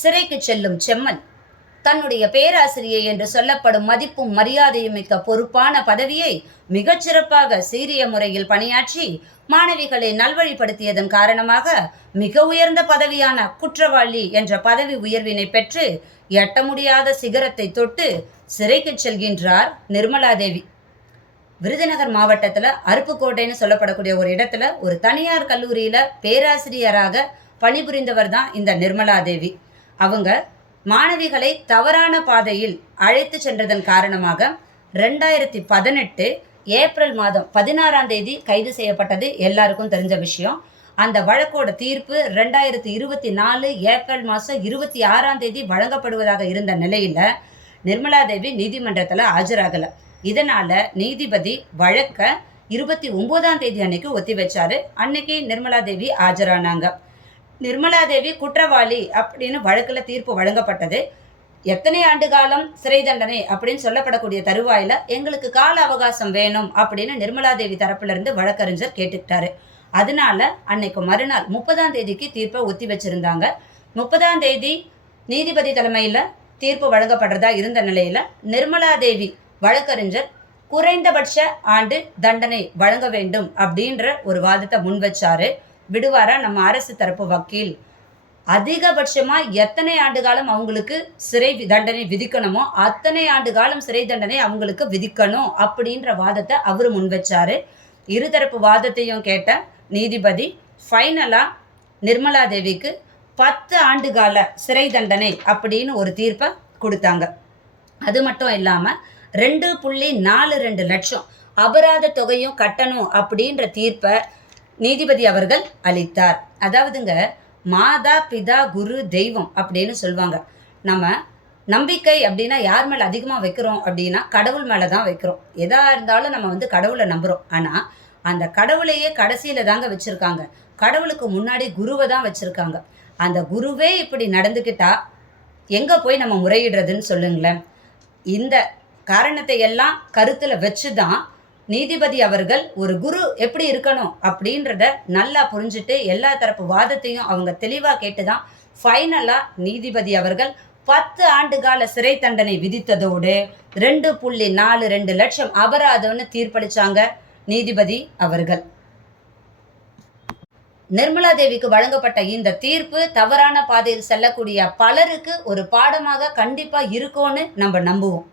சிறைக்கு செல்லும் செம்மன் தன்னுடைய பேராசிரியை என்று சொல்லப்படும் மதிப்பும் மரியாதையும் மிக்க பொறுப்பான பதவியை மிகச்சிறப்பாக சீரிய முறையில் பணியாற்றி மாணவிகளை நல்வழிப்படுத்தியதன் காரணமாக மிக உயர்ந்த பதவியான குற்றவாளி என்ற பதவி உயர்வினை பெற்று எட்ட முடியாத சிகரத்தை தொட்டு சிறைக்கு செல்கின்றார் நிர்மலாதேவி. விருதுநகர் மாவட்டத்தில் அருப்புக்கோட்டைன்னு சொல்லப்படக்கூடிய ஒரு இடத்துல ஒரு தனியார் கல்லூரியில் பேராசிரியராக பணிபுரிந்தவர் தான் இந்த நிர்மலாதேவி. அவங்க மாணவிகளை தவறான பாதையில் அழைத்து சென்றதன் காரணமாக 2018 ஏப்ரல் மாதம் 16ஆம் தேதி கைது செய்யப்பட்டது எல்லாருக்கும் தெரிஞ்ச விஷயம். அந்த வழக்கோட தீர்ப்பு 2024 ஏப்ரல் மாதம் 26ஆம் தேதி வழங்கப்படுவதாக இருந்த நிலையில் நிர்மலாதேவி நீதிமன்றத்தில் ஆஜராகலை. இதனால் நீதிபதி வழக்க 29ஆம் தேதி அன்னைக்கு ஒத்தி வச்சாரு. அன்னைக்கு நிர்மலாதேவி ஆஜரானாங்க. நிர்மலாதேவி குற்றவாளி அப்படின்னு வழக்கில் தீர்ப்பு வழங்கப்பட்டது. எத்தனை ஆண்டு காலம் சிறை தண்டனை அப்படின்னு சொல்லப்படக்கூடிய தருவாயில் எங்களுக்கு கால அவகாசம் வேணும் அப்படின்னு நிர்மலாதேவி தரப்பிலிருந்து வழக்கறிஞர் கேட்டுக்கிட்டாரு. அதனால அன்னைக்கு மறுநாள் 30ஆம் தேதிக்கு தீர்ப்பை ஒத்தி வச்சிருந்தாங்க. 30ஆம் தேதி நீதிபதி தலைமையில் தீர்ப்பு வழங்கப்படுறதா இருந்த நிலையில் நிர்மலாதேவி வழக்கறிஞர் குறைந்தபட்ச ஆண்டு தண்டனை வழங்க வேண்டும் அப்படின்ற ஒரு வாதத்தை முன் வச்சாரு. விடுவாரா நம்ம அரசு தரப்பு வக்கீல்? அதிகபட்சமா எத்தனை ஆண்டு காலம் அவங்களுக்கு சிறை தண்டனை விதிக்கணுமோ அத்தனை ஆண்டு காலம் சிறை தண்டனை அவங்களுக்கு விதிக்கணும் அப்படின்ற வாதத்தை அவரு முன் வச்சாரு. இருதரப்பு வாதத்தையும் கேட்ட நீதிபதி ஃபைனலா நிர்மலாதேவிக்கு 10 ஆண்டு கால சிறை தண்டனை அப்படின்னு ஒரு தீர்ப்பை கொடுத்தாங்க. அது மட்டும் இல்லாமல் 2.42 லட்சம் அபராத தொகையும் கட்டணும் அப்படின்ற தீர்ப்பை நீதிபதி அவர்கள் அளித்தார். அதாவதுங்க, மாதா பிதா குரு தெய்வம் அப்படின்னு சொல்லுவாங்க. நம்ம நம்பிக்கை அப்படின்னா யார் மேலே அதிகமாக வைக்கிறோம் அப்படின்னா கடவுள் மேலே தான் வைக்கிறோம். எதாக இருந்தாலும் நம்ம கடவுளை நம்புகிறோம். ஆனால் அந்த கடவுளையே கடைசியில் தாங்க வச்சுருக்காங்க. கடவுளுக்கு முன்னாடி குருவை தான் வச்சுருக்காங்க. அந்த குருவே இப்படி நடந்துக்கிட்டா எங்கே போய் நம்ம முறையிடுறதுன்னு சொல்லுங்களேன். இந்த காரணத்தை எல்லாம் கருத்தில் வச்சு தான் நீதிபதி அவர்கள் ஒரு குரு எப்படி இருக்கணும் அப்படின்றத நல்லா புரிஞ்சுட்டு எல்லா தரப்பு வாதத்தையும் அவங்க தெளிவாக கேட்டு தான் ஃபைனலாக நீதிபதி அவர்கள் 10 ஆண்டு கால சிறை தண்டனை விதித்ததோடு 2.42 லட்சம் அபராதம்னு தீர்ப்பளிச்சாங்க நீதிபதி அவர்கள். நிர்மலாதேவிக்கு வழங்கப்பட்ட இந்த தீர்ப்பு தவறான பாதையில் செல்லக்கூடிய பலருக்கு ஒரு பாடமாக கண்டிப்பாக இருக்கும்னு நம்ம நம்புவோம்.